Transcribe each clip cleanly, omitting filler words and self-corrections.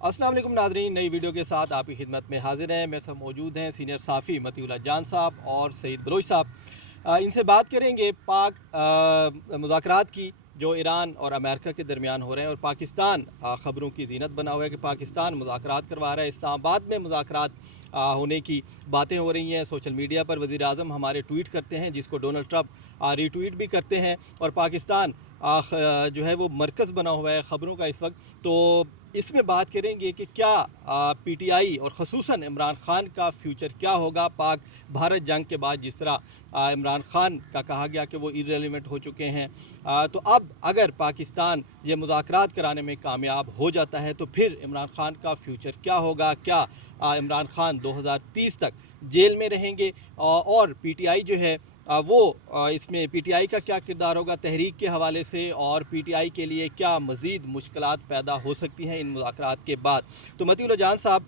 السلام علیکم ناظرین، نئی ویڈیو کے ساتھ آپ کی خدمت میں حاضر ہیں۔ میرے ساتھ موجود ہیں سینئر صحافی مطیع اللہ جان صاحب اور سعید بلوچ صاحب۔ ان سے بات کریں گے پاک مذاکرات کی جو ایران اور امریکہ کے درمیان ہو رہے ہیں، اور پاکستان خبروں کی زینت بنا ہوا ہے کہ پاکستان مذاکرات کروا رہا ہے۔ اسلام آباد میں مذاکرات ہونے کی باتیں ہو رہی ہیں۔ سوشل میڈیا پر وزیر اعظم ہمارے ٹویٹ کرتے ہیں، جس کو ڈونلڈ ٹرمپ ری ٹویٹ بھی کرتے ہیں، اور پاکستان جو ہے وہ مرکز بنا ہوا ہے خبروں کا اس وقت۔ تو اس میں بات کریں گے کہ کیا پی ٹی آئی اور خصوصاً عمران خان کا فیوچر کیا ہوگا پاک بھارت جنگ کے بعد، جس طرح عمران خان کا کہا گیا کہ وہ ایریلیونٹ ہو چکے ہیں۔ تو اب اگر پاکستان یہ مذاکرات کرانے میں کامیاب ہو جاتا ہے تو پھر عمران خان کا فیوچر کیا ہوگا؟ کیا عمران خان 2030 تک جیل میں رہیں گے؟ اور پی ٹی آئی جو ہے وہ اس میں پی ٹی آئی کا کیا کردار ہوگا تحریک کے حوالے سے، اور پی ٹی آئی کے لیے کیا مزید مشکلات پیدا ہو سکتی ہیں ان مذاکرات کے بعد؟ تو مطیع اللہ جان صاحب،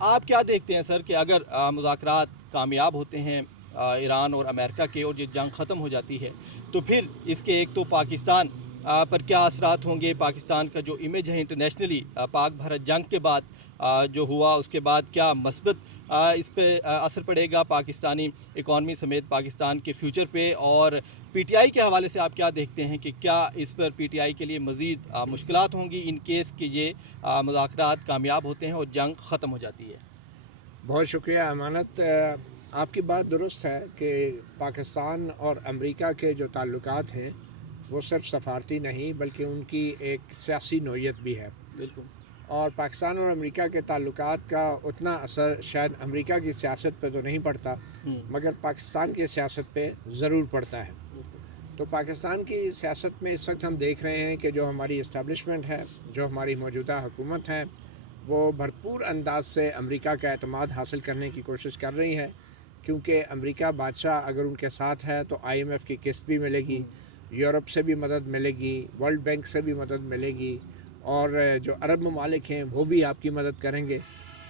آپ کیا دیکھتے ہیں سر کہ اگر مذاکرات کامیاب ہوتے ہیں ایران اور امریکہ کے، اور یہ جنگ ختم ہو جاتی ہے، تو پھر اس کے ایک تو پاکستان پر کیا اثرات ہوں گے؟ پاکستان کا جو امیج ہے انٹرنیشنلی پاک بھارت جنگ کے بعد جو ہوا، اس کے بعد کیا مثبت اس پہ اثر پڑے گا پاکستانی اکانومی سمیت پاکستان کے فیوچر پہ؟ اور پی ٹی آئی کے حوالے سے آپ کیا دیکھتے ہیں کہ کیا اس پر پی ٹی آئی کے لیے مزید مشکلات ہوں گی ان کیس کہ یہ مذاکرات کامیاب ہوتے ہیں اور جنگ ختم ہو جاتی ہے؟ بہت شکریہ امانت۔ آپ کی بات درست ہے کہ پاکستان اور امریکہ کے جو تعلقات ہیں وہ صرف سفارتی نہیں بلکہ ان کی ایک سیاسی نوعیت بھی ہے، بالکل۔ اور پاکستان اور امریکہ کے تعلقات کا اتنا اثر شاید امریکہ کی سیاست پہ تو نہیں پڑتا، مگر پاکستان کی سیاست پہ ضرور پڑتا ہے۔ تو پاکستان کی سیاست میں اس وقت ہم دیکھ رہے ہیں کہ جو ہماری اسٹیبلشمنٹ ہے، جو ہماری موجودہ حکومت ہے، وہ بھرپور انداز سے امریکہ کا اعتماد حاصل کرنے کی کوشش کر رہی ہے، کیونکہ امریکہ بادشاہ اگر ان کے ساتھ ہے تو آئی ایم ایف کی قسط بھی ملے گی، یورپ سے بھی مدد ملے گی، ورلڈ بینک سے بھی مدد ملے گی، اور جو عرب ممالک ہیں وہ بھی آپ کی مدد کریں گے۔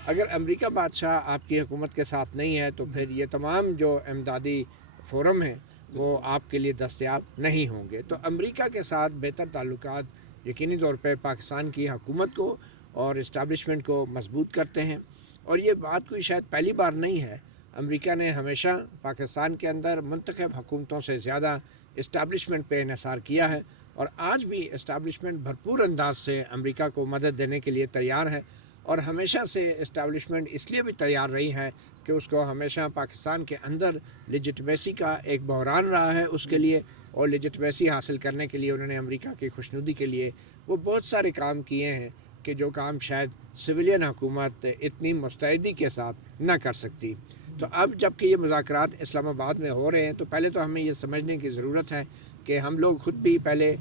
اگر امریکہ بادشاہ آپ کی حکومت کے ساتھ نہیں ہے تو پھر یہ تمام جو امدادی فورم ہیں وہ آپ کے لیے دستیاب نہیں ہوں گے۔ تو امریکہ کے ساتھ بہتر تعلقات یقینی طور پہ پاکستان کی حکومت کو اور اسٹیبلشمنٹ کو مضبوط کرتے ہیں، اور یہ بات کوئی شاید پہلی بار نہیں ہے۔ امریکہ نے ہمیشہ پاکستان کے اندر منتخب حکومتوں سے زیادہ اسٹیبلشمنٹ پہ انحصار کیا ہے، اور آج بھی اسٹیبلشمنٹ بھرپور انداز سے امریکہ کو مدد دینے کے لیے تیار ہے، اور ہمیشہ سے اسٹیبلشمنٹ اس لیے بھی تیار رہی ہے کہ اس کو ہمیشہ پاکستان کے اندر لیجٹمیسی کا ایک بحران رہا ہے اس کے لیے، اور لیجٹمیسی حاصل کرنے کے لیے انہوں نے امریکہ کی خوشنودی کے لیے وہ بہت سارے کام کیے ہیں کہ جو کام شاید سویلین حکومت اتنی مستعدی کے ساتھ نہ کر سکتی۔ تو اب جب کہ یہ مذاکرات اسلام آباد میں ہو رہے ہیں تو پہلے تو ہمیں یہ سمجھنے کی ضرورت ہے کہ ہم لوگ خود بھی پہلے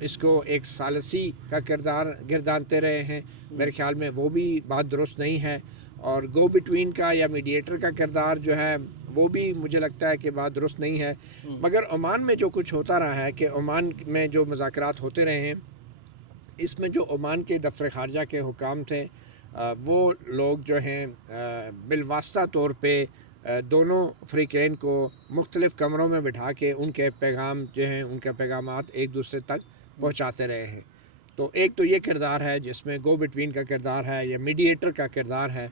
اس کو ایک ثالثی کا کردار گردانتے رہے ہیں، میرے خیال میں وہ بھی بات درست نہیں ہے، اور گو بٹوین کا یا میڈیٹر کا کردار جو ہے وہ بھی مجھے لگتا ہے کہ بات درست نہیں ہے۔ مگر عمان میں جو کچھ ہوتا رہا ہے کہ عمان میں جو مذاکرات ہوتے رہے ہیں، اس میں جو عمان کے دفتر خارجہ کے حکام تھے وہ لوگ جو ہیں بالواسطہ طور پہ دونوں فریقین کو مختلف کمروں میں بٹھا کے ان کے پیغام جو ہیں، ان کے پیغامات ایک دوسرے تک پہنچاتے رہے ہیں۔ تو ایک تو یہ کردار ہے جس میں گو بٹوین کا کردار ہے یا میڈیٹر کا کردار ہے،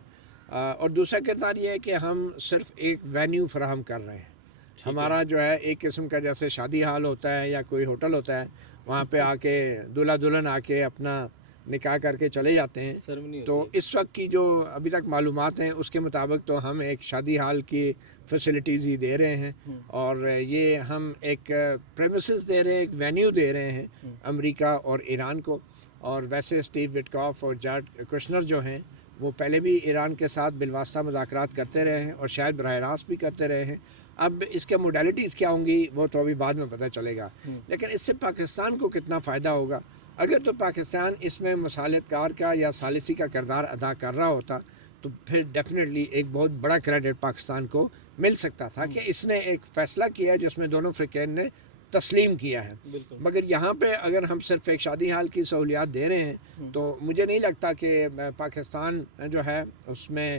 اور دوسرا کردار یہ ہے کہ ہم صرف ایک وینیو فراہم کر رہے ہیں۔ ہمارا جو ہے ایک قسم کا جیسے شادی ہال ہوتا ہے یا کوئی ہوٹل ہوتا ہے، وہاں پہ آ کے دولہا دلہن آ کے اپنا نکاح کر کے چلے جاتے ہیں۔ تو اس وقت کی جو ابھی تک معلومات ہیں اس کے مطابق تو ہم ایک شادی ہال کی فیسلٹیز ہی دے رہے ہیں، اور یہ ہم ایک پریمیسز دے رہے ہیں، ایک وینیو دے رہے ہیں امریکہ اور ایران کو۔ اور ویسے اسٹیو وٹکاف اور جارج کشنر جو ہیں وہ پہلے بھی ایران کے ساتھ بالواسطہ مذاکرات کرتے رہے ہیں، اور شاید براہ راست بھی کرتے رہے ہیں۔ اب اس کے موڈیلٹیز کیا ہوں گی وہ تو ابھی بعد میں پتہ چلے گا، لیکن اس سے پاکستان کو کتنا فائدہ ہوگا؟ اگر تو پاکستان اس میں مصالحت کار کا یا ثالثی کا کردار ادا کر رہا ہوتا تو پھر ڈیفینیٹلی ایک بہت بڑا کریڈٹ پاکستان کو مل سکتا تھا کہ اس نے ایک فیصلہ کیا جس میں دونوں فریقین نے تسلیم کیا ہے۔ مگر یہاں پہ اگر ہم صرف ایک شادی ہال کی سہولیات دے رہے ہیں تو مجھے نہیں لگتا کہ پاکستان جو ہے اس میں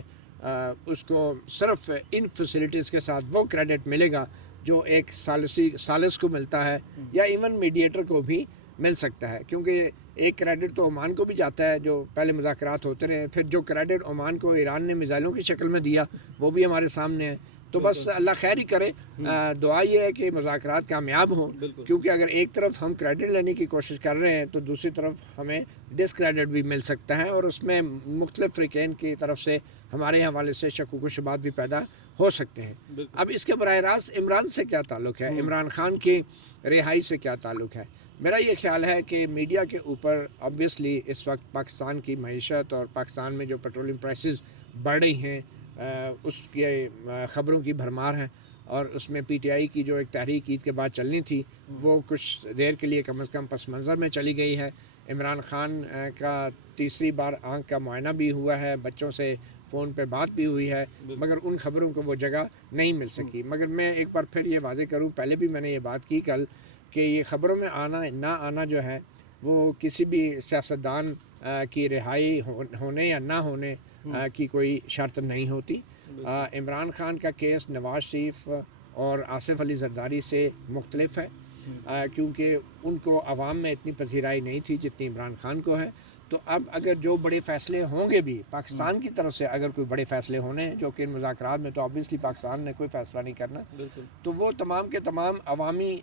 اس کو صرف ان فیسلٹیز کے ساتھ وہ کریڈٹ ملے گا جو ایک ثالث کو ملتا ہے، یا ایون میڈیٹر کو بھی مل سکتا ہے، کیونکہ ایک کریڈٹ تو عمان کو بھی جاتا ہے جو پہلے مذاکرات ہوتے رہے، پھر جو کریڈٹ عمان کو ایران نے میزائلوں کی شکل میں دیا وہ بھی ہمارے سامنے ہے. تو بس اللہ خیر ہی کرے. دعا یہ ہے کہ مذاکرات کامیاب ہوں، کیونکہ اگر ایک طرف ہم کریڈٹ لینے کی کوشش کر رہے ہیں تو دوسری طرف ہمیں ڈس کریڈٹ بھی مل سکتا ہے، اور اس میں مختلف فریقین کی طرف سے ہمارے حوالے سے شکوک و شبہات بھی پیدا ہو سکتے ہیں. اب اس کے براہ راست عمران سے کیا تعلق ہے، عمران خان کی رہائی سے کیا تعلق ہے؟ میرا یہ خیال ہے کہ میڈیا کے اوپر آبویسلی اس وقت پاکستان کی معیشت اور پاکستان میں جو پیٹرولیم پرائسز بڑھ رہی ہیں اس کی خبروں کی بھرمار ہے، اور اس میں پی ٹی آئی کی جو ایک تحریک عید کے بعد چلنی تھی وہ کچھ دیر کے لیے کم از کم پس منظر میں چلی گئی ہے. عمران خان کا تیسری بار آنکھ کا معائنہ بھی ہوا ہے، بچوں سے فون پہ بات بھی ہوئی ہے، مگر ان خبروں کو وہ جگہ نہیں مل سکی. مگر میں ایک بار پھر یہ واضح کروں، پہلے بھی میں نے یہ بات کی کل، کہ یہ خبروں میں آنا نہ آنا جو ہے وہ کسی بھی سیاستدان کی رہائی ہونے یا نہ ہونے کی کوئی شرط نہیں ہوتی. عمران خان کا کیس نواز شریف اور آصف علی زرداری سے مختلف ہے، کیونکہ ان کو عوام میں اتنی پذیرائی نہیں تھی جتنی عمران خان کو ہے. تو اب اگر جو بڑے فیصلے ہوں گے بھی پاکستان کی طرف سے، اگر کوئی بڑے فیصلے ہونے ہیں جو کہ ان مذاکرات میں تو آبویسلی پاکستان نے کوئی فیصلہ نہیں کرنا، تو وہ تمام کے تمام عوامی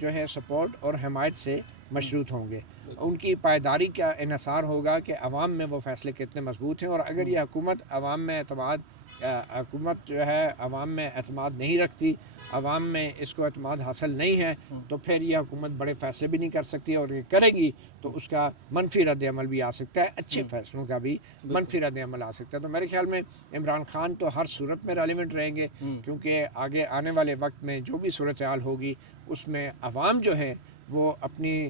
جو ہے سپورٹ اور حمایت سے مشروط ہوں گے. ان کی پائیداری کا انحصار ہوگا کہ عوام میں وہ فیصلے کتنے مضبوط ہیں، اور اگر یہ حکومت جو ہے عوام میں اعتماد نہیں رکھتی، عوام میں اس کو اعتماد حاصل نہیں ہے، تو پھر یہ حکومت بڑے فیصلے بھی نہیں کر سکتی، اور یہ کرے گی تو اس کا منفی رد عمل بھی آ سکتا ہے، اچھے فیصلوں کا بھی منفی رد عمل آ سکتا ہے. تو میرے خیال میں عمران خان تو ہر صورت میں ریلیونٹ رہیں گے، کیونکہ آگے آنے والے وقت میں جو بھی صورتحال ہوگی اس میں عوام جو ہے وہ اپنی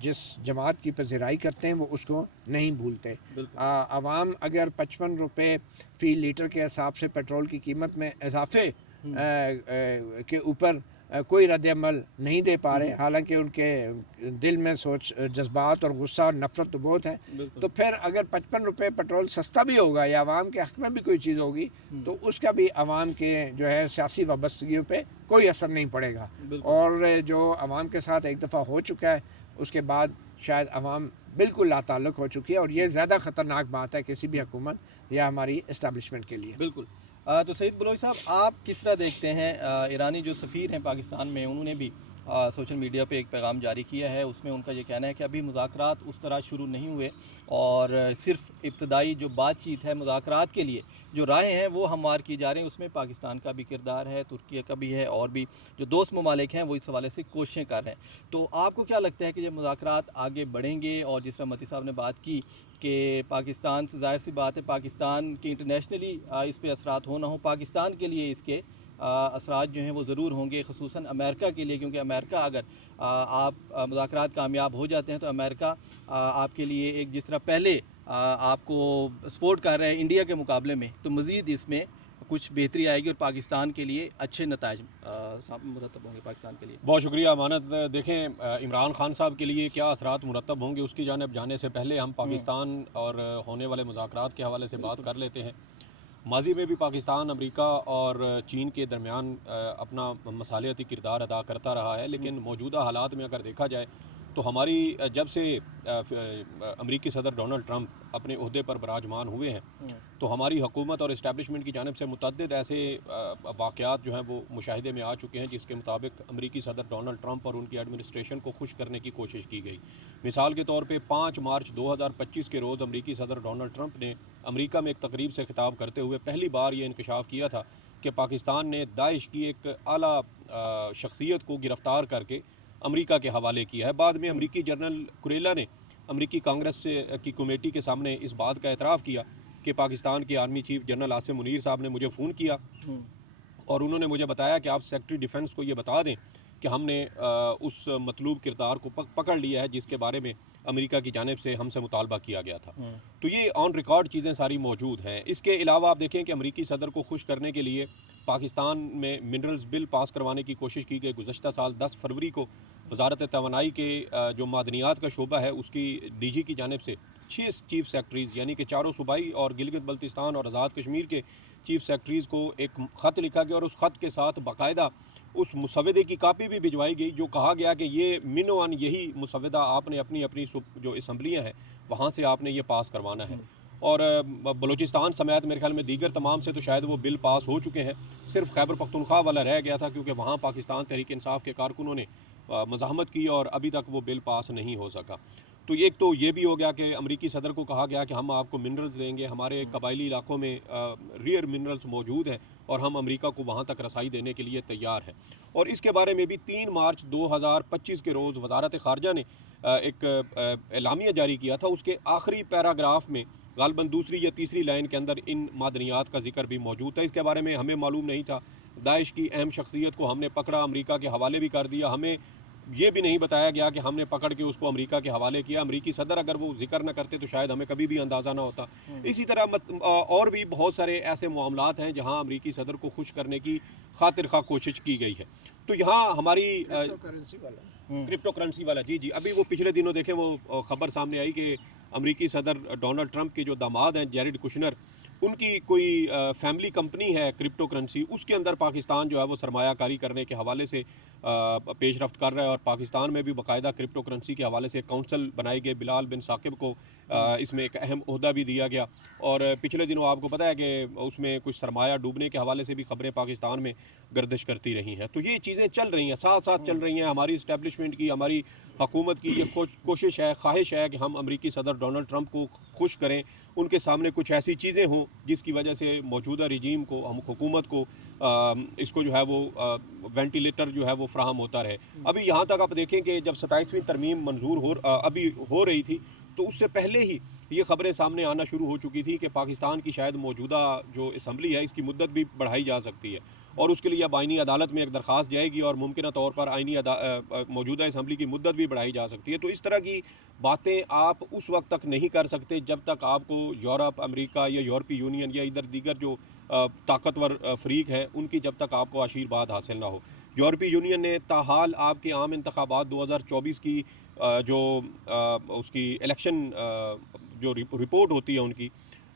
جس جماعت کی پذیرائی کرتے ہیں وہ اس کو نہیں بھولتے. عوام اگر 55 روپے فی لیٹر کے حساب سے پیٹرول کی قیمت میں اضافے کے اوپر کوئی رد عمل نہیں دے پا رہے، حالانکہ ان کے دل میں سوچ جذبات اور غصہ اور نفرت تو بہت ہے، تو پھر اگر 55 روپے پیٹرول سستا بھی ہوگا یا عوام کے حق میں بھی کوئی چیز ہوگی تو اس کا بھی عوام کے جو ہے سیاسی وابستگیوں پہ کوئی اثر نہیں پڑے گا. اور جو عوام کے ساتھ ایک دفعہ ہو چکا ہے اس کے بعد شاید عوام بالکل لا تعلق ہو چکی ہے، اور یہ زیادہ خطرناک بات ہے کسی بھی حکومت یا ہماری اسٹیبلشمنٹ کے لیے. بالکل. تو سعید بلوچ صاحب، آپ کس طرح دیکھتے ہیں ایرانی جو سفیر ہیں پاکستان میں، انہوں نے بھی سوشل میڈیا پہ ایک پیغام جاری کیا ہے، اس میں ان کا یہ کہنا ہے کہ ابھی مذاکرات اس طرح شروع نہیں ہوئے، اور صرف ابتدائی جو بات چیت ہے مذاکرات کے لیے جو راہیں ہیں وہ ہموار کی جا رہی ہیں، اس میں پاکستان کا بھی کردار ہے، ترکیہ کا بھی ہے، اور بھی جو دوست ممالک ہیں وہ اس حوالے سے کوششیں کر رہے ہیں. تو آپ کو کیا لگتا ہے کہ یہ مذاکرات آگے بڑھیں گے؟ اور جس طرح متی صاحب نے بات کی کہ پاکستان سے ظاہر سی بات ہے پاکستان کے انٹرنیشنلی اس پہ اثرات ہو نہ ہوں، پاکستان کے لیے اس کے اثرات جو ہیں وہ ضرور ہوں گے، خصوصاً امریکہ کے لیے، کیونکہ امریکہ اگر آپ مذاکرات کامیاب ہو جاتے ہیں تو امریکہ آپ کے لیے ایک جس طرح پہلے آپ کو سپورٹ کر رہے ہیں انڈیا کے مقابلے میں، تو مزید اس میں کچھ بہتری آئے گی اور پاکستان کے لیے اچھے نتائج مرتب ہوں گے پاکستان کے لیے. بہت شکریہ امانت. دیکھیں عمران خان صاحب کے لیے کیا اثرات مرتب ہوں گے اس کی جانب جانے سے پہلے ہم پاکستان اور ہونے والے مذاکرات کے حوالے سے بات کر لیتے ہیں. ماضی میں بھی پاکستان امریکہ اور چین کے درمیان اپنا مصالحتی کردار ادا کرتا رہا ہے، لیکن موجودہ حالات میں اگر دیکھا جائے تو ہماری جب سے امریکی صدر ڈونلڈ ٹرمپ اپنے عہدے پر براجمان ہوئے ہیں تو ہماری حکومت اور اسٹیبلشمنٹ کی جانب سے متعدد ایسے واقعات جو ہیں وہ مشاہدے میں آ چکے ہیں جس کے مطابق امریکی صدر ڈونلڈ ٹرمپ اور ان کی ایڈمنسٹریشن کو خوش کرنے کی کوشش کی گئی. مثال کے طور پہ 5 مارچ 2025 کے روز امریکی صدر ڈونلڈ ٹرمپ نے امریکہ میں ایک تقریب سے خطاب کرتے ہوئے پہلی بار یہ انکشاف کیا تھا کہ پاکستان نے داعش کی ایک اعلیٰ شخصیت کو گرفتار کر کے امریکہ کے حوالے کیا ہے. بعد میں امریکی جنرل کوریلا نے امریکی کانگریس کی کمیٹی کے سامنے اس بات کا اعتراف کیا کہ پاکستان کے army chief general Asim Munir صاحب نے مجھے فون کیا اور انہوں نے مجھے بتایا کہ آپ سیکرٹری ڈیفنس کو یہ بتا دیں کہ ہم نے اس مطلوب کردار کو پکڑ لیا ہے جس کے بارے میں امریکہ کی جانب سے ہم سے مطالبہ کیا گیا تھا. تو یہ آن ریکارڈ چیزیں ساری موجود ہیں. اس کے علاوہ آپ دیکھیں کہ امریکی صدر کو خوش کرنے کے لیے پاکستان میں منرلز بل پاس کروانے کی کوشش کی گئی. گزشتہ سال 10 فروری کو وزارت توانائی کے جو معدنیات کا شعبہ ہے اس کی ڈی جی کی جانب سے 6 چیف سیکرٹریز یعنی کہ چاروں صوبائی اور گلگت بلتستان اور آزاد کشمیر کے چیف سیکرٹریز کو ایک خط لکھا گیا اور اس خط کے ساتھ باقاعدہ اس مسودے کی کاپی بھی بھجوائی گئی جو کہا گیا کہ یہ منوان یہی مسودہ آپ نے اپنی جو اسمبلیاں ہیں وہاں سے آپ نے یہ پاس کروانا ہے. اور بلوچستان سمیت میرے خیال میں دیگر تمام سے تو شاید وہ بل پاس ہو چکے ہیں, صرف خیبر پختونخوا والا رہ گیا تھا کیونکہ وہاں پاکستان تحریک انصاف کے کارکنوں نے مزاحمت کی اور ابھی تک وہ بل پاس نہیں ہو سکا. تو ایک تو یہ بھی ہو گیا کہ امریکی صدر کو کہا گیا کہ ہم آپ کو منرلز دیں گے, ہمارے قبائلی علاقوں میں ریئر منرلز موجود ہیں اور ہم امریکہ کو وہاں تک رسائی دینے کے لیے تیار ہیں. اور اس کے بارے میں بھی 3 مارچ 2025 کے روز وزارت خارجہ نے ایک اعلامیہ جاری کیا تھا. اس کے آخری پیراگراف میں غالباً دوسری یا تیسری لائن کے اندر ان معدنیات کا ذکر بھی موجود تھا. اس کے بارے میں ہمیں معلوم نہیں تھا. داعش کی اہم شخصیت کو ہم نے پکڑا, امریکہ کے حوالے بھی کر دیا. ہمیں یہ بھی نہیں بتایا گیا کہ ہم نے پکڑ کے اس کو امریکہ کے حوالے کیا. امریکی صدر اگر وہ ذکر نہ کرتے تو شاید ہمیں کبھی بھی اندازہ نہ ہوتا. اسی طرح اور بھی بہت سارے ایسے معاملات ہیں جہاں امریکی صدر کو خوش کرنے کی خاطر خواہ کوشش کی گئی ہے. تو یہاں ہماری کرپٹو کرنسی والا جی ابھی وہ پچھلے دنوں دیکھیں وہ خبر سامنے آئی کہ امریکی صدر ڈونلڈ ٹرمپ کے جو داماد ہیں جیریڈ کشنر, ان کی کوئی فیملی کمپنی ہے کرپٹو کرنسی, اس کے اندر پاکستان جو ہے وہ سرمایہ کاری کرنے کے حوالے سے پیش رفت کر رہا ہے. اور پاکستان میں بھی باقاعدہ کرپٹو کرنسی کے حوالے سے کونسل بنائی گئی. بلال بن ثاقب کو اس میں ایک اہم عہدہ بھی دیا گیا. اور پچھلے دنوں آپ کو پتہ ہے کہ اس میں کچھ سرمایہ ڈوبنے کے حوالے سے بھی خبریں پاکستان میں گردش کرتی رہی ہیں. تو یہ چیزیں چل رہی ہیں, ساتھ ساتھ چل رہی ہیں. ہماری اسٹیبلشمنٹ کی, ہماری حکومت کی یہ کوشش ہے, خواہش ہے کہ ہم امریکی صدر ڈونلڈ ٹرمپ کو خوش کریں, ان کے سامنے کچھ ایسی چیزیں ہوں جس کی وجہ سے موجودہ رجیم کو, ہم حکومت کو اس کو جو ہے وہ وینٹیلیٹر جو ہے وہ فراہم ہوتا رہے. ابھی یہاں تک آپ دیکھیں کہ جب 27ویں ترمیم منظور ابھی ہو رہی تھی تو اس سے پہلے ہی یہ خبریں سامنے آنا شروع ہو چکی تھی کہ پاکستان کی شاید موجودہ جو اسمبلی ہے اس کی مدت بھی بڑھائی جا سکتی ہے. اور اس کے لیے اب آئینی عدالت میں ایک درخواست جائے گی اور ممکنہ طور پر موجودہ اسمبلی کی مدت بھی بڑھائی جا سکتی ہے. تو اس طرح کی باتیں آپ اس وقت تک نہیں کر سکتے جب تک آپ کو یورپ, امریکہ یا یورپی یونین یا ادھر دیگر جو طاقتور فریق ہیں ان کی جب تک آپ کو آشیرواد حاصل نہ ہو. یورپی یونین نے تاحال آپ کے عام انتخابات 2024 کی جو اس کی الیکشن جو رپورٹ ہوتی ہے ان کی,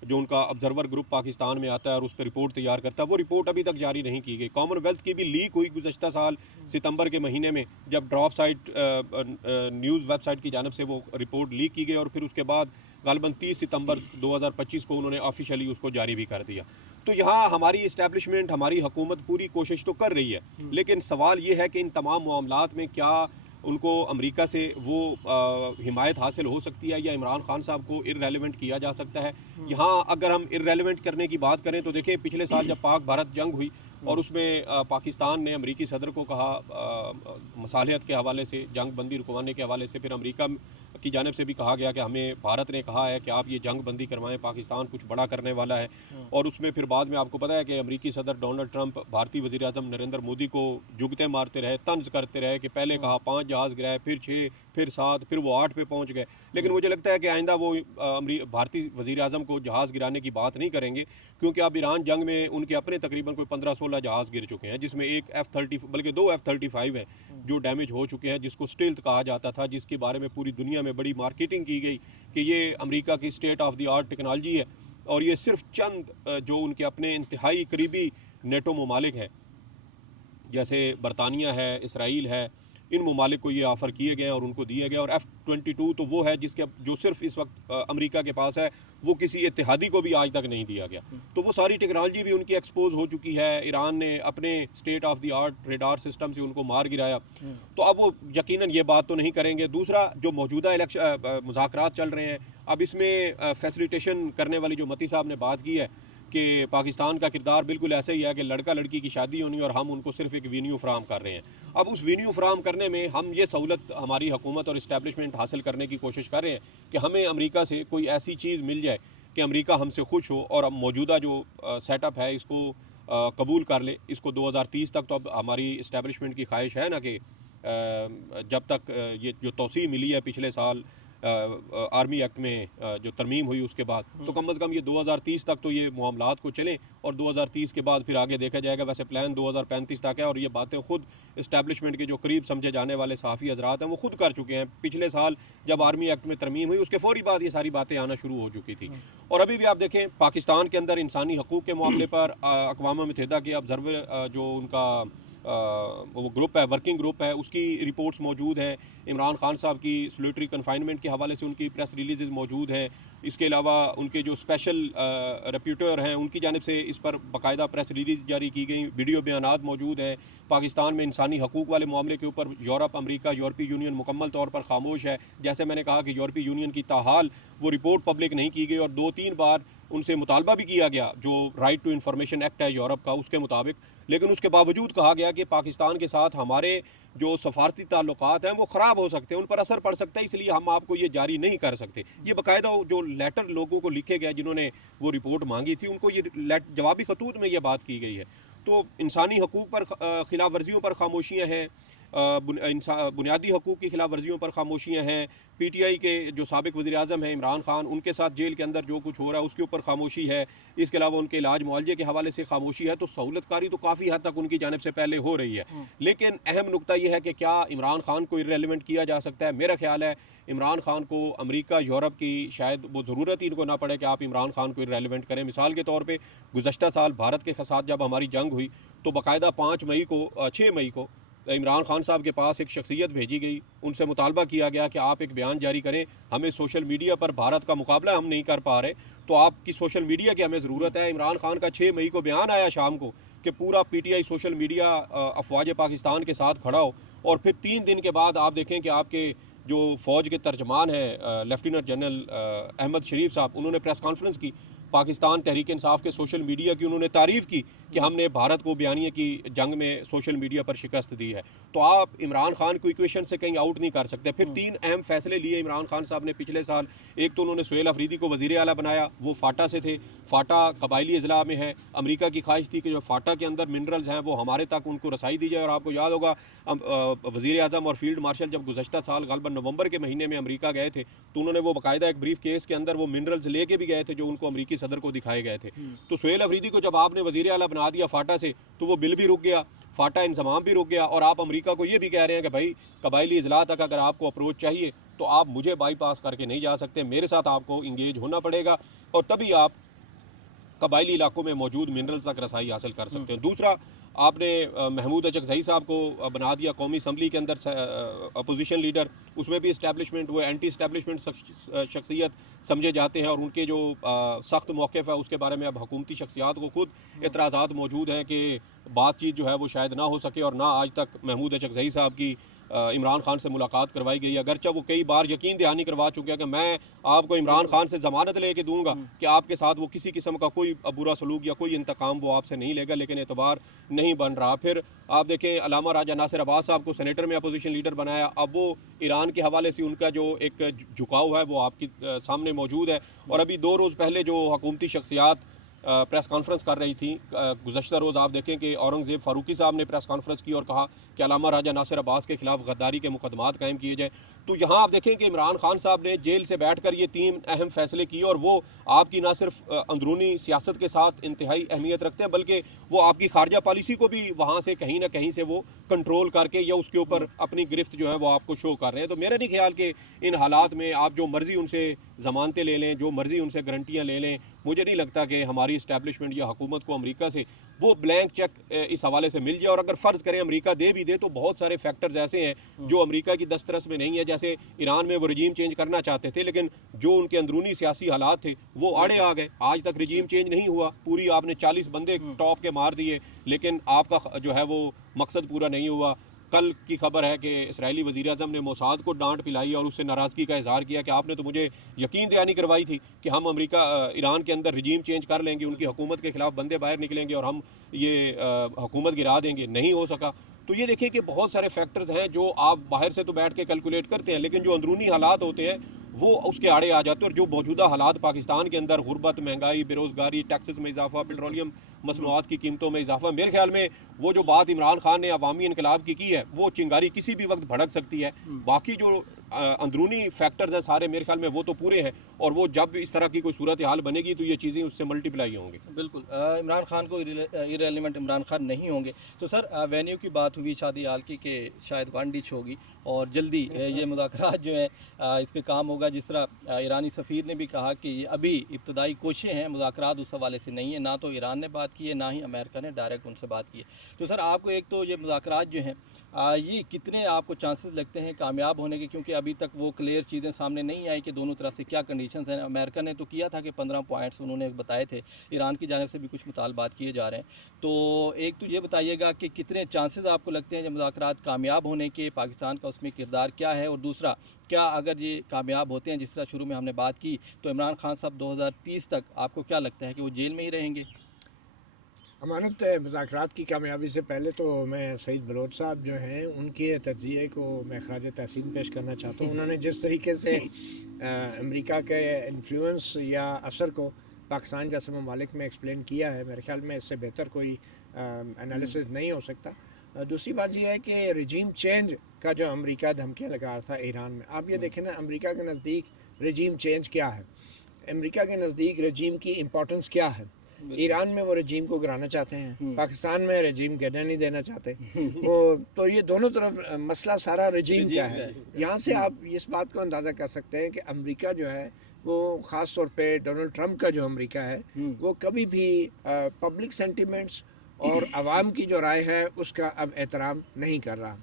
جو ان کا آبزرور گروپ پاکستان میں آتا ہے اور اس پہ رپورٹ تیار کرتا ہے, وہ رپورٹ ابھی تک جاری نہیں کی گئی. کامن ویلتھ کی بھی لیک ہوئی گزشتہ سال ستمبر کے مہینے میں جب drop site news website کی جانب سے وہ رپورٹ لیک کی گئی اور پھر اس کے بعد غالباً 30 ستمبر 2025 کو انہوں نے آفیشلی اس کو جاری بھی کر دیا. تو یہاں ہماری اسٹیبلشمنٹ, ہماری حکومت پوری کوشش تو کر رہی ہے, لیکن سوال یہ ہے کہ ان تمام معاملات میں کیا ان کو امریکہ سے وہ حمایت حاصل ہو سکتی ہے یا عمران خان صاحب کو ارریلیونٹ کیا جا سکتا ہے. یہاں اگر ہم ارریلیونٹ کرنے کی بات کریں تو دیکھیں پچھلے سال جب پاک بھارت جنگ ہوئی اور اس میں پاکستان نے امریکی صدر کو کہا مصالحت کے حوالے سے, جنگ بندی رکوانے کے حوالے سے, پھر امریکہ کی جانب سے بھی کہا گیا کہ ہمیں بھارت نے کہا ہے کہ آپ یہ جنگ بندی کروائیں, پاکستان کچھ بڑا کرنے والا ہے. اور اس میں پھر بعد میں آپ کو پتہ ہے کہ امریکی صدر ڈونلڈ ٹرمپ بھارتی وزیر اعظم نریندر مودی کو جگتے مارتے رہے, طنز کرتے رہے کہ پہلے کہا 5 جہاز گرائے, پھر 6, پھر 7, پھر وہ 8 پہ پہنچ گئے. لیکن مجھے لگتا ہے کہ آئندہ وہ بھارتی وزیر اعظم کو جہاز گرانے کی بات نہیں کریں گے, کیونکہ اب ایران جنگ میں ان کے اپنے تقریباً کوئی 15-16 جہاز گر چکے ہیں, جس میں ایک F-30 بلکہ 2 F-35 ہیں جو ڈیمیج ہو چکے ہیں, جس کو اسٹیلتھ کہا جاتا تھا, جس کے بارے میں پوری دنیا میں بڑی مارکیٹنگ کی گئی کہ یہ امریکہ کی state of the art technology ہے. اور یہ صرف چند جو ان کے اپنے انتہائی قریبی نیٹو ممالک ہیں جیسے برطانیہ ہے, اسرائیل ہے, ان ممالک کو یہ آفر کیے گئے اور ان کو دیے گئے. اور F-22 تو وہ ہے جس کے جو صرف اس وقت امریکہ کے پاس ہے, وہ کسی اتحادی کو بھی آج تک نہیں دیا گیا. تو وہ ساری ٹیکنالوجی بھی ان کی ایکسپوز ہو چکی ہے. ایران نے اپنے state of the art radar system سے ان کو مار گرایا. تو اب وہ یقیناً یہ بات تو نہیں کریں گے. دوسرا جو موجودہ مذاکرات چل رہے ہیں, اب اس میں فیسیلیٹیشن کرنے والی جو متی صاحب نے بات کی ہے کہ پاکستان کا کردار بالکل ایسا ہی ہے کہ لڑکا لڑکی کی شادی ہونی اور ہم ان کو صرف ایک وینیو فراہم کر رہے ہیں. اب اس وینیو فراہم کرنے میں ہم یہ سہولت ہماری حکومت اور اسٹیبلشمنٹ حاصل کرنے کی کوشش کر رہے ہیں کہ ہمیں امریکہ سے کوئی ایسی چیز مل جائے کہ امریکہ ہم سے خوش ہو اور اب موجودہ جو سیٹ اپ ہے اس کو قبول کر لے. اس کو 2030 تک تو اب ہماری اسٹیبلشمنٹ کی خواہش ہے نا کہ جب تک یہ جو توسیع ملی ہے پچھلے سال آرمی ایکٹ میں جو ترمیم ہوئی اس کے بعد، تو کم از کم یہ 2030 تک تو یہ معاملات کو چلیں، اور 2030 کے بعد پھر آگے دیکھا جائے گا۔ ویسے پلان 2035 تک ہے، اور یہ باتیں خود اسٹیبلشمنٹ کے جو قریب سمجھے جانے والے صحافی حضرات ہیں وہ خود کر چکے ہیں۔ پچھلے سال جب آرمی ایکٹ میں ترمیم ہوئی اس کے فوری بعد یہ ساری باتیں آنا شروع ہو چکی تھی۔ اور ابھی بھی آپ دیکھیں پاکستان کے اندر انسانی حقوق کے معاملے پر اقوام متحدہ کے آبزرور جو ان کا وہ گروپ ہے، ورکنگ گروپ ہے، اس کی رپورٹس موجود ہیں۔ عمران خان صاحب کی سولیٹری کنفائنمنٹ کے حوالے سے ان کی پریس ریلیزز موجود ہیں۔ اس کے علاوہ ان کے جو اسپیشل ریپیوٹر ہیں ان کی جانب سے اس پر باقاعدہ پریس ریلیز جاری کی گئی، ویڈیو بیانات موجود ہیں۔ پاکستان میں انسانی حقوق والے معاملے کے اوپر یورپ، امریکہ، یورپی یونین مکمل طور پر خاموش ہے۔ جیسے میں نے کہا کہ یورپی یونین کی تاحال وہ رپورٹ پبلک نہیں کی گئی، اور 2-3 بار ان سے مطالبہ بھی کیا گیا جو رائٹ ٹو انفارمیشن ایکٹ ہے یورپ کا اس کے مطابق، لیکن اس کے باوجود کہا گیا کہ پاکستان کے ساتھ ہمارے جو سفارتی تعلقات ہیں وہ خراب ہو سکتے ہیں، ان پر اثر پڑ سکتا ہے، اس لیے ہم آپ کو یہ جاری نہیں کر سکتے۔ یہ باقاعدہ جو لیٹر لوگوں کو لکھے گئے جنہوں نے وہ رپورٹ مانگی تھی، ان کو یہ جوابی خطوط میں یہ بات کی گئی ہے۔ تو انسانی حقوق پر خلاف ورزیوں پر خاموشیاں ہیں، بنیادی حقوق کی خلاف ورزیوں پر خاموشیاں ہیں۔ پی ٹی آئی کے جو سابق وزیر اعظم ہیں عمران خان، ان کے ساتھ جیل کے اندر جو کچھ ہو رہا ہے اس کے اوپر خاموشی ہے۔ اس کے علاوہ ان کے علاج معالجے کے حوالے سے خاموشی ہے۔ تو سہولت کاری تو کافی حد تک ان کی جانب سے پہلے ہو رہی ہے، لیکن اہم نقطہ یہ ہے کہ کیا عمران خان کو ریلیونٹ کیا جا سکتا ہے؟ میرا خیال ہے عمران خان کو امریکہ، یورپ کی شاید وہ ضرورت ہی ان کو نہ پڑے کہ آپ عمران خان کو ریلیونٹ کریں۔ مثال کے طور پہ گزشتہ سال بھارت کے ساتھ جب ہماری جنگ ہوئی تو باقاعدہ 6 مئی کو عمران خان صاحب کے پاس ایک شخصیت بھیجی گئی، ان سے مطالبہ کیا گیا کہ آپ ایک بیان جاری کریں، ہمیں سوشل میڈیا پر بھارت کا مقابلہ ہم نہیں کر پا رہے، تو آپ کی سوشل میڈیا کی ہمیں ضرورت ہے۔ عمران خان کا 6 مئی کو بیان آیا شام کو کہ پورا P T I social media افواج پاکستان کے ساتھ کھڑا ہو، اور پھر 3 دن کے بعد آپ دیکھیں کہ آپ کے جو فوج کے ترجمان ہیں لیفٹیننٹ جنرل احمد شریف صاحب، انہوں نے پریس کانفرنس کی، پاکستان تحریک انصاف کے سوشل میڈیا کی انہوں نے تعریف کی کہ ہم نے بھارت کو بیانیے کی جنگ میں سوشل میڈیا پر شکست دی ہے۔ تو آپ عمران خان کو ایکویشن سے کہیں آؤٹ نہیں کر سکتے۔ پھر 3 اہم فیصلے لیے عمران خان صاحب نے پچھلے سال۔ ایک تو انہوں نے سہیل افریدی کو وزیر اعلیٰ بنایا، وہ فاٹا سے تھے، فاٹا قبائلی اضلاع میں ہے، امریکہ کی خواہش تھی کہ جو فاٹا کے اندر منرلز ہیں وہ ہمارے تک ان کو رسائی دی جائے۔ اور آپ کو یاد ہوگا وزیر اعظم اور فیلڈ مارشل جب گزشتہ سال غالباً نومبر کے مہینے میں امریکہ گئے تھے تو انہوں نے وہ باقاعدہ ایک بریف کیس کے اندر وہ منرلز لے کے بھی گئے تھے جو ان کو امریکی صدر کو دکھائے گئے تھے۔ تو سہیل افریدی کو جب آپ نے وزیر اعلیٰ بنا دیا فاٹا سے تو وہ بل بھی رک گیا، فاٹا انضمام بھی رک گیا، اور آپ امریکہ کو یہ بھی کہہ رہے ہیں کہ بھائی قبائلی اضلاع تک اگر آپ کو اپروچ چاہیے تو آپ مجھے بائی پاس کر کے نہیں جا سکتے، میرے ساتھ آپ کو انگیج ہونا پڑے گا، اور تبھی آپ قبائلی علاقوں میں موجود منرلز تک رسائی حاصل کر سکتے ہیں۔ دوسرا، آپ نے محمود اچکزئی صاحب کو بنا دیا قومی اسمبلی کے اندر اپوزیشن لیڈر، اس میں بھی اسٹیبلشمنٹ وہ اینٹی اسٹیبلشمنٹ شخصیت سمجھے جاتے ہیں، اور ان کے جو سخت موقف ہے اس کے بارے میں اب حکومتی شخصیات کو خود اعتراضات موجود ہیں کہ بات چیت جو ہے وہ شاید نہ ہو سکے، اور نہ آج تک محمود اچکزئی صاحب کی عمران خان سے ملاقات کروائی گئی، اگرچہ وہ کئی بار یقین دہانی کروا چکے ہیں کہ میں آپ کو عمران خان سے ضمانت لے کے دوں گا کہ آپ کے ساتھ وہ کسی قسم کا کوئی برا سلوک یا کوئی انتقام وہ آپ سے نہیں لے گا، لیکن اعتبار نہیں بن رہا۔ پھر آپ دیکھیں علامہ راجہ ناصر عباس صاحب کو سینیٹر میں اپوزیشن لیڈر بنایا، اب وہ ایران کے حوالے سے ان کا جو ایک جھکاؤ ہے وہ آپ کی سامنے موجود ہے۔ اور ابھی 2 روز پہلے جو حکومتی شخصیات پریس کانفرنس کر رہی تھیں، گزشتہ روز آپ دیکھیں کہ اورنگزیب فاروقی صاحب نے پریس کانفرنس کی اور کہا کہ علامہ راجہ ناصر عباس کے خلاف غداری کے مقدمات قائم کیے جائیں۔ تو یہاں آپ دیکھیں کہ عمران خان صاحب نے جیل سے بیٹھ کر یہ 3 اہم فیصلے کیے، اور وہ آپ کی نہ صرف اندرونی سیاست کے ساتھ انتہائی اہمیت رکھتے ہیں بلکہ وہ آپ کی خارجہ پالیسی کو بھی وہاں سے کہیں نہ کہیں سے وہ کنٹرول کر کے یا اس کے اوپر اپنی گرفت جو ہے وہ آپ کو شو کر رہے ہیں۔ تو میرا نہیں خیال کہ ان حالات میں آپ جو مرضی ان سے ضمانتیں لے لیں، جو مرضی ان سے گارنٹیاں لے لیں، مجھے نہیں لگتا کہ ہماری اسٹیبلشمنٹ یا حکومت کو امریکہ سے وہ بلینک چیک اس حوالے سے مل جائے۔ اور اگر فرض کریں امریکہ دے بھی دے تو بہت سارے فیکٹرز ایسے ہیں جو امریکہ کی دسترس میں نہیں ہے، جیسے ایران میں وہ رجیم چینج کرنا چاہتے تھے لیکن جو ان کے اندرونی سیاسی حالات تھے وہ آڑے آ گئے، آج تک رجیم چینج نہیں ہوا، پوری آپ نے 40 بندے ٹاپ کے مار دیے لیکن آپ کا جو ہے وہ مقصد پورا نہیں ہوا۔ کل کی خبر ہے کہ اسرائیلی وزیر اعظم نے موساد کو ڈانٹ پلائی اور اس سے ناراضگی کا اظہار کیا کہ آپ نے تو مجھے یقین دہانی کروائی تھی کہ ہم ایران کے اندر رجیم چینج کر لیں گے، ان کی حکومت کے خلاف بندے باہر نکلیں گے اور ہم یہ حکومت گرا دیں گے، نہیں ہو سکا۔ تو یہ دیکھیں کہ بہت سارے فیکٹرز ہیں جو آپ باہر سے تو بیٹھ کے کیلکولیٹ کرتے ہیں لیکن جو اندرونی حالات ہوتے ہیں وہ اس کے آڑے آ جاتے ہیں. اور جو موجودہ حالات پاکستان کے اندر غربت, مہنگائی, بے روزگاری, ٹیکسز میں اضافہ, پیٹرولیم مصنوعات کی قیمتوں میں اضافہ, میرے خیال میں وہ جو بات عمران خان نے عوامی انقلاب کی ہے وہ چنگاری کسی بھی وقت بھڑک سکتی ہے. باقی جو اندرونی فیکٹرز ہیں سارے میرے خیال میں وہ تو پورے ہیں, اور وہ جب اس طرح کی کوئی صورتحال بنے گی تو یہ چیزیں اس سے ملٹیپلائی ہوں گی. بالکل عمران خان کو ایریلیونٹ عمران خان نہیں ہوں گے. تو سر وینیو کی بات ہوئی شادی ہال کی کہ شاید ون ڈچ ہوگی اور جلدی یہ مذاکرات جو ہیں اس پہ کام ہوگا. جس طرح ایرانی سفیر نے بھی کہا کہ یہ ابھی ابتدائی کوششیں ہیں, مذاکرات اس حوالے سے نہیں ہیں, نہ تو ایران نے بات کی ہے نہ ہی امریکہ نے ڈائریکٹ ان سے بات کی ہے. تو سر آپ کو ایک تو یہ مذاکرات جو ہیں یہ کتنے آپ کو چانسز لگتے ہیں کامیاب ہونے کے, کیونکہ ابھی تک وہ کلیئر چیزیں سامنے نہیں آئی کہ دونوں طرف سے کیا کنڈیشنز ہیں. امریکہ نے تو کیا تھا کہ 15 پوائنٹس انہوں نے بتائے تھے, ایران کی جانب سے بھی کچھ مطالبات کیے جا رہے ہیں. تو ایک تو یہ بتائیے گا کہ کتنے چانسز آپ کو لگتے ہیں جب مذاکرات کامیاب ہونے کے, پاکستان کا اس میں کردار کیا ہے, اور دوسرا کیا اگر یہ کامیاب ہوتے ہیں جس طرح شروع میں ہم نے بات کی تو عمران خان صاحب 2030 تک آپ کو کیا لگتا ہے کہ وہ جیل میں ہی رہیں گے؟ امانت مذاکرات کی کامیابی سے پہلے تو میں سعید بلوچ صاحب جو ہیں ان کے تجزیے کو میں خراج تحسین پیش کرنا چاہتا ہوں. انہوں نے جس طریقے سے امریکہ کے انفلوئنس یا اثر کو پاکستان جیسے ممالک میں ایکسپلین کیا ہے, میرے خیال میں اس سے بہتر کوئی انالیسس نہیں ہو سکتا. دوسری بات یہ ہے کہ رجیم چینج کا جو امریکہ دھمکیاں لگا رہا تھا ایران میں, آپ یہ دیکھیں نا امریکہ کے نزدیک رجیم چینج کیا ہے, امریکہ کے نزدیک رجیم کی امپورٹنس کیا ہے. ایران میں وہ رجیم کو گرانا چاہتے ہیں, پاکستان میں رجیم گرنے نہیں دینا چاہتے. وہ تو یہ دونوں طرف مسئلہ سارا رجیم کا ہے. یہاں سے آپ اس بات کو اندازہ کر سکتے ہیں کہ امریکہ جو ہے وہ خاص طور پہ ڈونلڈ ٹرمپ کا جو امریکہ ہے وہ کبھی بھی پبلک سینٹیمنٹس اور عوام کی جو رائے ہے اس کا اب احترام نہیں کر رہا.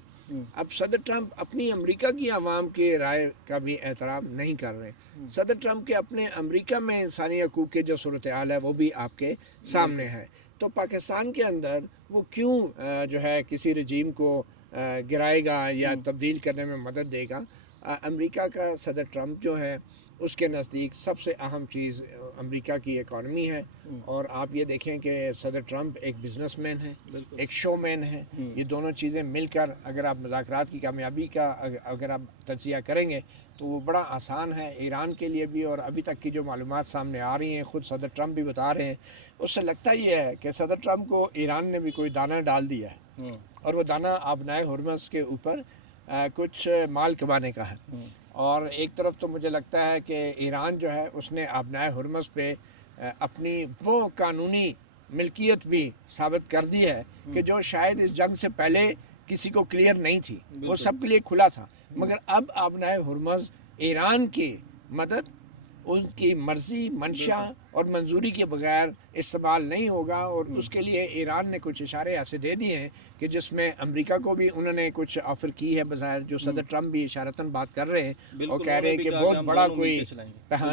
اب صدر ٹرمپ اپنی امریکہ کی عوام کی رائے کا بھی احترام نہیں کر رہے. صدر ٹرمپ کے اپنے امریکہ میں انسانی حقوق کی جو صورتحال ہے وہ بھی آپ کے سامنے ہے. تو پاکستان کے اندر وہ کیوں جو ہے کسی رجیم کو گرائے گا یا تبدیل کرنے میں مدد دے گا. امریکہ کا صدر ٹرمپ جو ہے اس کے نزدیک سب سے اہم چیز امریکہ کی اکانومی ہے. اور آپ یہ دیکھیں کہ صدر ٹرمپ ایک بزنس مین ہے, ایک شو مین ہے. یہ دونوں چیزیں مل کر اگر آپ مذاکرات کی کامیابی کا اگر آپ تجزیہ کریں گے تو وہ بڑا آسان ہے ایران کے لیے بھی. اور ابھی تک کی جو معلومات سامنے آ رہی ہیں خود صدر ٹرمپ بھی بتا رہے ہیں, اس سے لگتا یہ ہے کہ صدر ٹرمپ کو ایران نے بھی کوئی دانہ ڈال دیا ہے, اور وہ دانہ آبنائے ہرمز کے اوپر کچھ مال کمانے کا ہے. اور ایک طرف تو مجھے لگتا ہے کہ ایران جو ہے اس نے آبنائے ہرمز پہ اپنی وہ قانونی ملکیت بھی ثابت کر دی ہے کہ جو شاید اس جنگ سے پہلے کسی کو کلیئر نہیں تھی, وہ سب کے لیے کھلا تھا. مگر اب آبنائے ہرمز ایران کی مدد, ان کی مرضی, منشا اور منظوری کے بغیر استعمال نہیں ہوگا. اور اس کے لیے ایران نے کچھ اشارے ایسے دے دیے ہیں کہ جس میں امریکہ کو بھی انہوں نے کچھ آفر کی ہے بظاہر, جو صدر ٹرمپ بھی اشارتاً بات کر رہے ہیں اور کہہ رہے ہیں کہ بہت بڑا کوئی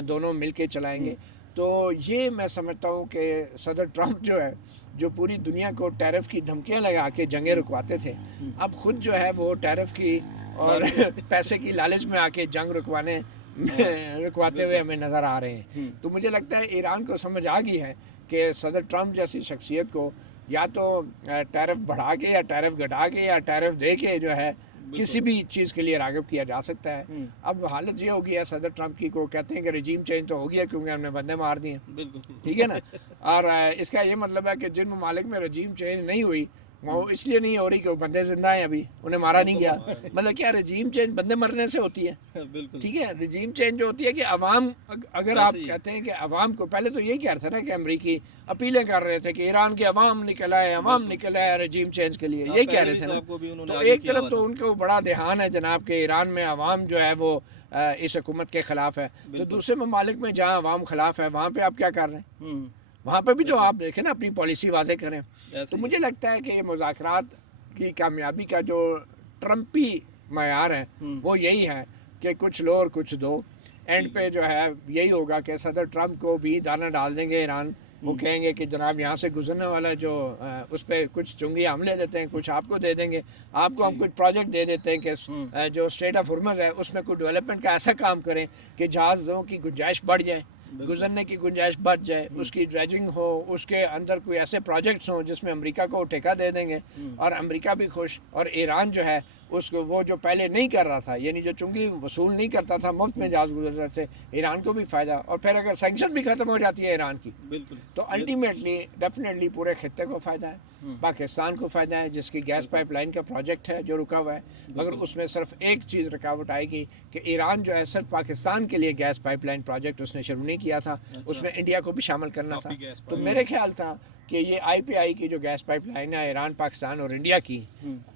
دونوں مل کے چلائیں گے. تو یہ میں سمجھتا ہوں کہ صدر ٹرمپ جو ہے جو پوری دنیا کو ٹیرف کی دھمکیاں لگا کے جنگیں رکواتے تھے, اب خود جو ہے وہ ٹیرف کی اور پیسے کی لالچ میں آ کے جنگ رکواتے ہوئے ہمیں نظر آ رہے ہیں. تو مجھے لگتا ہے ایران کو سمجھ آ گئی ہے کہ صدر ٹرمپ جیسی شخصیت کو یا تو ٹیرف بڑھا کے یا ٹیرف گھٹا کے یا ٹیرف دے کے جو ہے کسی بھی چیز کے لیے راغب کیا جا سکتا ہے. اب حالت یہ ہو گئی ہے صدر ٹرمپ کی کو کہتے ہیں کہ رجیم چینج تو ہو گیا کیونکہ ہم نے بندے مار دیے, ٹھیک ہے نا. اور اس کا یہ مطلب ہے کہ جن ممالک میں رجیم چینج نہیں ہوئی وہ اس لیے نہیں ہو رہی کہ وہ بندے زندہ ہیں, ابھی انہیں مارا نہیں گیا. مطلب کیا رجیم چینج بندے مرنے سے ہوتی ہے؟ ٹھیک ہے, رجیم چینج جو ہوتی ہے کہ عوام, اگر آپ کہتے ہیں کہ عوام کو, پہلے تو یہی کہہ رہا تھا نا کہ امریکی اپیلیں کر رہے تھے کہ ایران کے عوام نکل آئے رجیم چینج کے لیے, یہی کہہ رہے تھے نا. تو ایک طرف تو ان کو بڑا دھیان ہے جناب کہ ایران میں عوام جو ہے وہ اس حکومت کے خلاف ہے, تو دوسرے ممالک میں جہاں عوام خلاف ہے وہاں پہ آپ کیا کر رہے ہیں؟ وہاں پہ بھی تو آپ دیکھیں نا اپنی پالیسی واضح کریں. تو مجھے لگتا ہے کہ یہ مذاکرات کی کامیابی کا جو ٹرمپی معیار ہے وہ یہی ہے کہ کچھ لو اور کچھ دو. اینڈ پہ جو ہے یہی ہوگا کہ صدر ٹرمپ کو بھی دانہ ڈال دیں گے ایران, وہ کہیں گے کہ جناب یہاں سے گزرنے والا جو اس پہ کچھ چنگی ہم لے لیتے ہیں, کچھ آپ کو دے دیں گے, آپ کو ہم کچھ پروجیکٹ دے دیتے ہیں کہ جو اسٹیٹ آف ہرمز ہے اس میں کوئی ڈیولپمنٹ کا ایسا کام کریں کہ جہازوں کی گنجائش بڑھ جائے. گزرنے کی گنجائش بچ جائے، اس کی ڈریجنگ ہو، اس کے اندر کوئی ایسے پروجیکٹس ہوں جس میں امریکہ کو ٹھیکہ دے دیں گے اور امریکہ بھی خوش، اور ایران جو ہے اس کو وہ جو پہلے نہیں کر رہا تھا، یعنی جو چونکہ وصول نہیں کرتا تھا، مفت میں جہاز گزر رہے تھے، ایران کو بھی فائدہ، اور پھر اگر سینکشن بھی ختم ہو جاتی ہے ایران کی بالکل تو الٹیمیٹلی ڈیفینیٹلی پورے خطے کو فائدہ ہے، پاکستان کو فائدہ ہے جس کی گیس پائپ لائن کا پروجیکٹ ہے جو رکا ہوا ہے، مگر اس میں صرف ایک چیز رکاوٹ آئے گی کہ ایران جو ہے صرف پاکستان کے لیے گیس پائپ لائن پروجیکٹ اس نے شروع نہیں کیا تھا، اس میں انڈیا کو بھی شامل کرنا تھا، تو میرے خیال تھا کہ یہ آئی پی آئی کی جو گیس پائپ لائن ہے ایران، پاکستان اور انڈیا کی،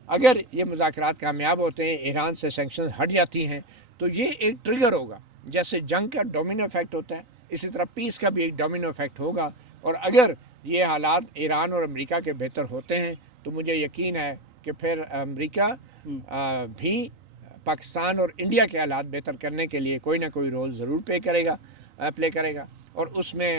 اگر یہ مذاکرات کامیاب ہوتے ہیں، ایران سے سینکشن ہٹ جاتی ہیں، تو یہ ایک ٹریگر ہوگا، جیسے جنگ کا ڈومینو افیکٹ ہوتا ہے اسی طرح پیس کا بھی ایک ڈومینو افیکٹ ہوگا، اور اگر یہ حالات ایران اور امریکہ کے بہتر ہوتے ہیں تو مجھے یقین ہے کہ پھر امریکہ بھی پاکستان اور انڈیا کے حالات بہتر کرنے کے لیے کوئی نہ کوئی رول ضرور پلے کرے گا، اور اس میں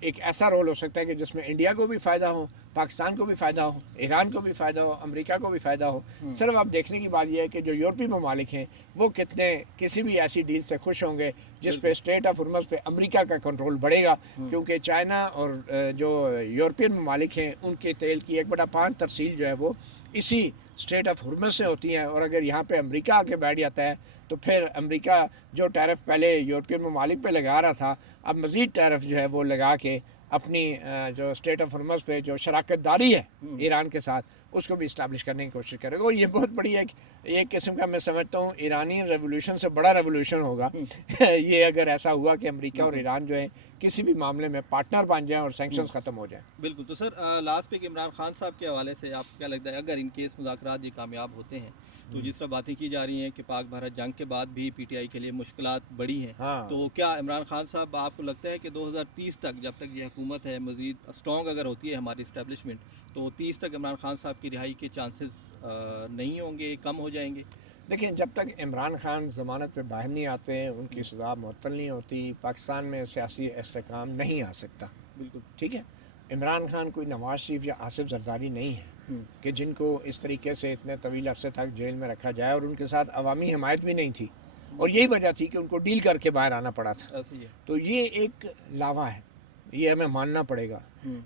ایک ایسا رول ہو سکتا ہے کہ جس میں انڈیا کو بھی فائدہ ہو، پاکستان کو بھی فائدہ ہو، ایران کو بھی فائدہ ہو، امریکہ کو بھی فائدہ ہو۔ صرف آپ دیکھنے کی بات یہ ہے کہ جو یورپی ممالک ہیں وہ کتنے کسی بھی ایسی ڈیل سے خوش ہوں گے جس پہ اسٹریٹ آف ہرمز پہ امریکہ کا کنٹرول بڑھے گا، کیونکہ چائنا اور جو یورپین ممالک ہیں ان کے تیل کی 1/5 ترسیل جو ہے وہ اسی اسٹریٹ آف ہرمز سے ہوتی ہیں، اور اگر یہاں پہ امریکہ آ کے بیٹھ جاتا ہے تو پھر امریکہ جو ٹیرف پہلے یورپین ممالک پہ لگا رہا تھا، اب مزید ٹیرف جو ہے وہ لگا کے اپنی جو اسٹیٹ آف ہرمز پہ جو شراکت داری ہے ایران کے ساتھ اس کو بھی اسٹیبلش کرنے کی کوشش کرے گا، اور یہ بہت بڑی ایک قسم کا میں سمجھتا ہوں ایرانی ریولوشن سے بڑا ریولوشن ہوگا یہ اگر ایسا ہوا کہ امریکہ اور ایران جو ہے کسی بھی معاملے میں پارٹنر بن جائیں اور سینکشنز ختم ہو جائیں۔ بالکل۔ تو سر لاسٹ پہ کہ عمران خان صاحب کے حوالے سے آپ کو کیا لگتا ہے اگر ان کیس مذاکرات یہ کامیاب ہوتے ہیں تو جس طرح باتیں کی جا رہی ہیں کہ پاک بھارت جنگ کے بعد بھی پی ٹی آئی کے لیے مشکلات بڑی ہیں، تو کیا عمران خان صاحب آپ کو لگتا ہے کہ 2030 تک جب تک یہ حکومت ہے مزید اسٹرانگ اگر ہوتی ہے ہماری اسٹیبلشمنٹ تو 30 تک عمران خان صاحب کی رہائی کے چانسز نہیں ہوں گے، کم ہو جائیں گے؟ دیکھیں جب تک عمران خان ضمانت پہ باہر نہیں آتے ہیں، ان کی سزا معطل نہیں ہوتی، پاکستان میں سیاسی استحکام نہیں آ سکتا۔ بالکل ٹھیک ہے، عمران خان کوئی نواز شریف یا آصف زرداری نہیں ہے کہ جن کو اس طریقے سے اتنے طویل عرصے تک جیل میں رکھا جائے، اور ان کے ساتھ عوامی حمایت بھی نہیں تھی، اور یہی وجہ تھی کہ ان کو ڈیل کر کے باہر آنا پڑا تھا۔ ایسے ہی ہے۔ تو یہ ایک لاوا ہے، یہ ہمیں ماننا پڑے گا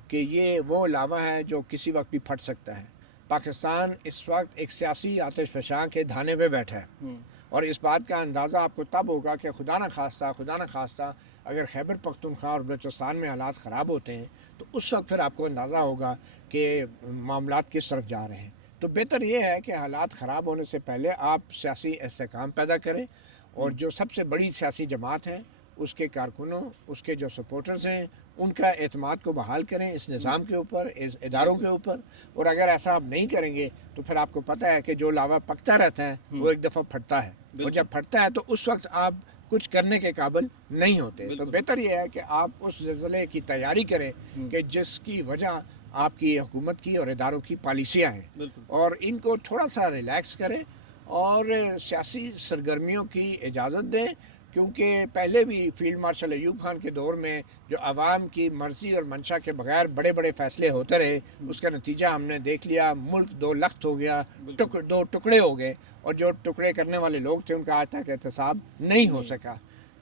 کہ یہ وہ لاوا ہے جو کسی وقت بھی پھٹ سکتا ہے۔ پاکستان اس وقت ایک سیاسی آتش فشاں کے دھانے پہ بیٹھا ہے، اور اس بات کا اندازہ آپ کو تب ہوگا کہ خدا نہ خواستہ اگر خیبر پختونخوا اور بلوچستان میں حالات خراب ہوتے ہیں تو اس وقت پھر آپ کو اندازہ ہوگا کہ معاملات کس طرف جا رہے ہیں۔ تو بہتر یہ ہے کہ حالات خراب ہونے سے پہلے آپ سیاسی استحکام پیدا کریں، اور جو سب سے بڑی سیاسی جماعت ہے اس کے کارکنوں، اس کے جو سپورٹرز ہیں، ان کا اعتماد کو بحال کریں اس نظام کے اوپر، اس اداروں کے اوپر، اور اگر ایسا آپ نہیں کریں گے تو پھر آپ کو پتہ ہے کہ جو لاوا پکتا رہتا ہے وہ ایک دفعہ پھٹتا ہے، اور جب پھٹتا ہے تو اس وقت آپ کچھ کرنے کے قابل نہیں ہوتے۔ تو بہتر یہ ہے کہ آپ اس زلزلے کی تیاری کریں کہ جس کی وجہ آپ کی حکومت کی اور اداروں کی پالیسیاں ہیں، اور ان کو تھوڑا سا ریلیکس کریں اور سیاسی سرگرمیوں کی اجازت دیں، کیونکہ پہلے بھی فیلڈ مارشل ایوب خان کے دور میں جو عوام کی مرضی اور منشا کے بغیر بڑے بڑے فیصلے ہوتے رہے، اس کا نتیجہ ہم نے دیکھ لیا، ملک دو لخت ہو گیا، دو ٹکڑے ہو گئے، اور جو ٹکڑے کرنے والے لوگ تھے ان کا آج تک احتساب نہیں ہو سکا۔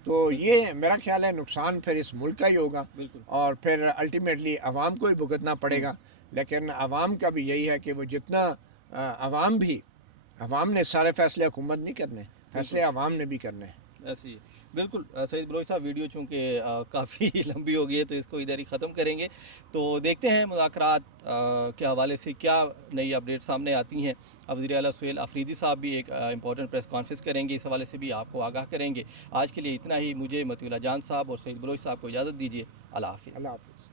تو یہ میرا خیال ہے نقصان پھر اس ملک کا ہی ہوگا، اور پھر الٹیمیٹلی عوام کو ہی بھگتنا پڑے گا۔ لیکن عوام کا بھی یہی ہے کہ وہ جتنا عوام نے سارے فیصلے حکومت نہیں کرنے، فیصلے عوام نے بھی کرنے ہیں۔ ایسی ہے بالکل۔ سعید بلوچ صاحب ویڈیو چونکہ کافی لمبی ہو گئی ہے تو اس کو ادھر ہی ختم کریں گے، تو دیکھتے ہیں مذاکرات کے حوالے سے کیا نئی اپڈیٹ سامنے آتی ہیں۔ اب وزیر اعلیٰ سہیل آفریدی صاحب بھی ایک امپورٹنٹ پریس کانفرنس کریں گے، اس حوالے سے بھی آپ کو آگاہ کریں گے۔ آج کے لیے اتنا ہی، مجھے مطیع اللہ جان صاحب اور سعید بلوچ صاحب کو اجازت دیجیے۔ اللہ حافظ۔ اللہ حافظ۔